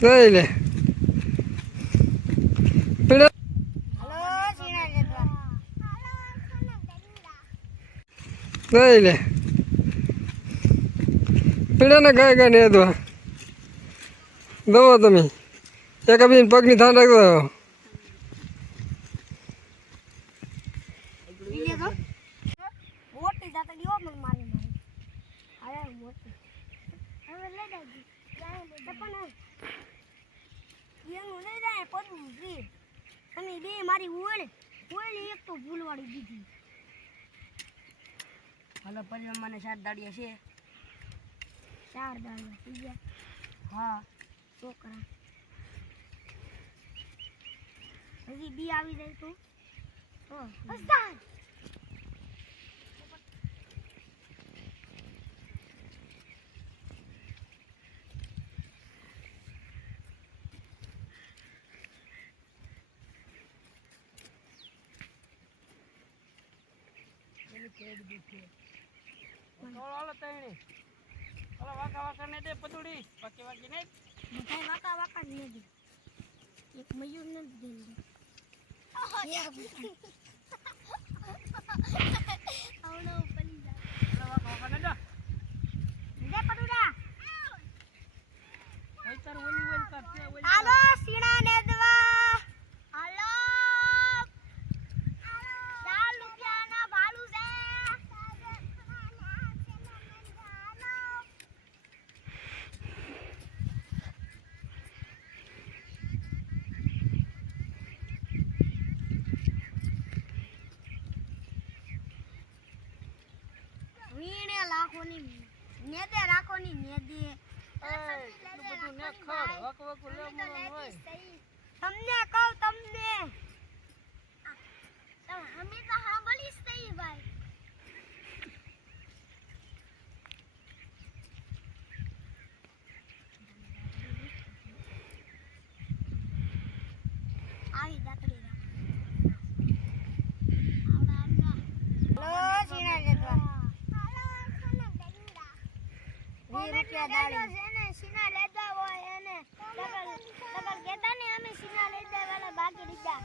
લઈ લે લઈ લે પીડા ગાય ગાય ને દો દો તમે એક બીન પગની ધ્યાન રાખજો મોટી જાતે દીવો મને મારી અરે મોટી હવે લઈ જાજી પણ એનું લઈ જાય પડવું છે અને બે મારી ઓળી એક તો ભૂલવાડી દીધી હાલો પરિવાર મને 4 દાડિયા છે 4 દાડિયા થઈ ગયા હા છોકરા હજી બી આવી જાય તો અસ્તા હાલો તઈ હાલો વાકા ને દે પતુડી વાકી ને બધા વાકા ને દે એક મયુર ને દે આવનો પડી જા વાકા ને દે પતુડા ઓય તાર ઓલી કરતે ઓલી હાલો સીણા ને દવા હાલો 4 રૂપિયાના ભાડું છે વીણે લાખોની નેદે રાખોની નેદે બધું ને ખર વક લે મન હોય તમને કહું તમને અમે તો સાંભળીશ તઈ ભાઈ આવી દાતડી રા આવડા સીના લેવા હાલો ખાના દંડા 20 રૂપિયા દાડી એને સીના લેતા હોય એને ડબલ કેતા ને અમે સીના લેતા વાલા બાકી દીધા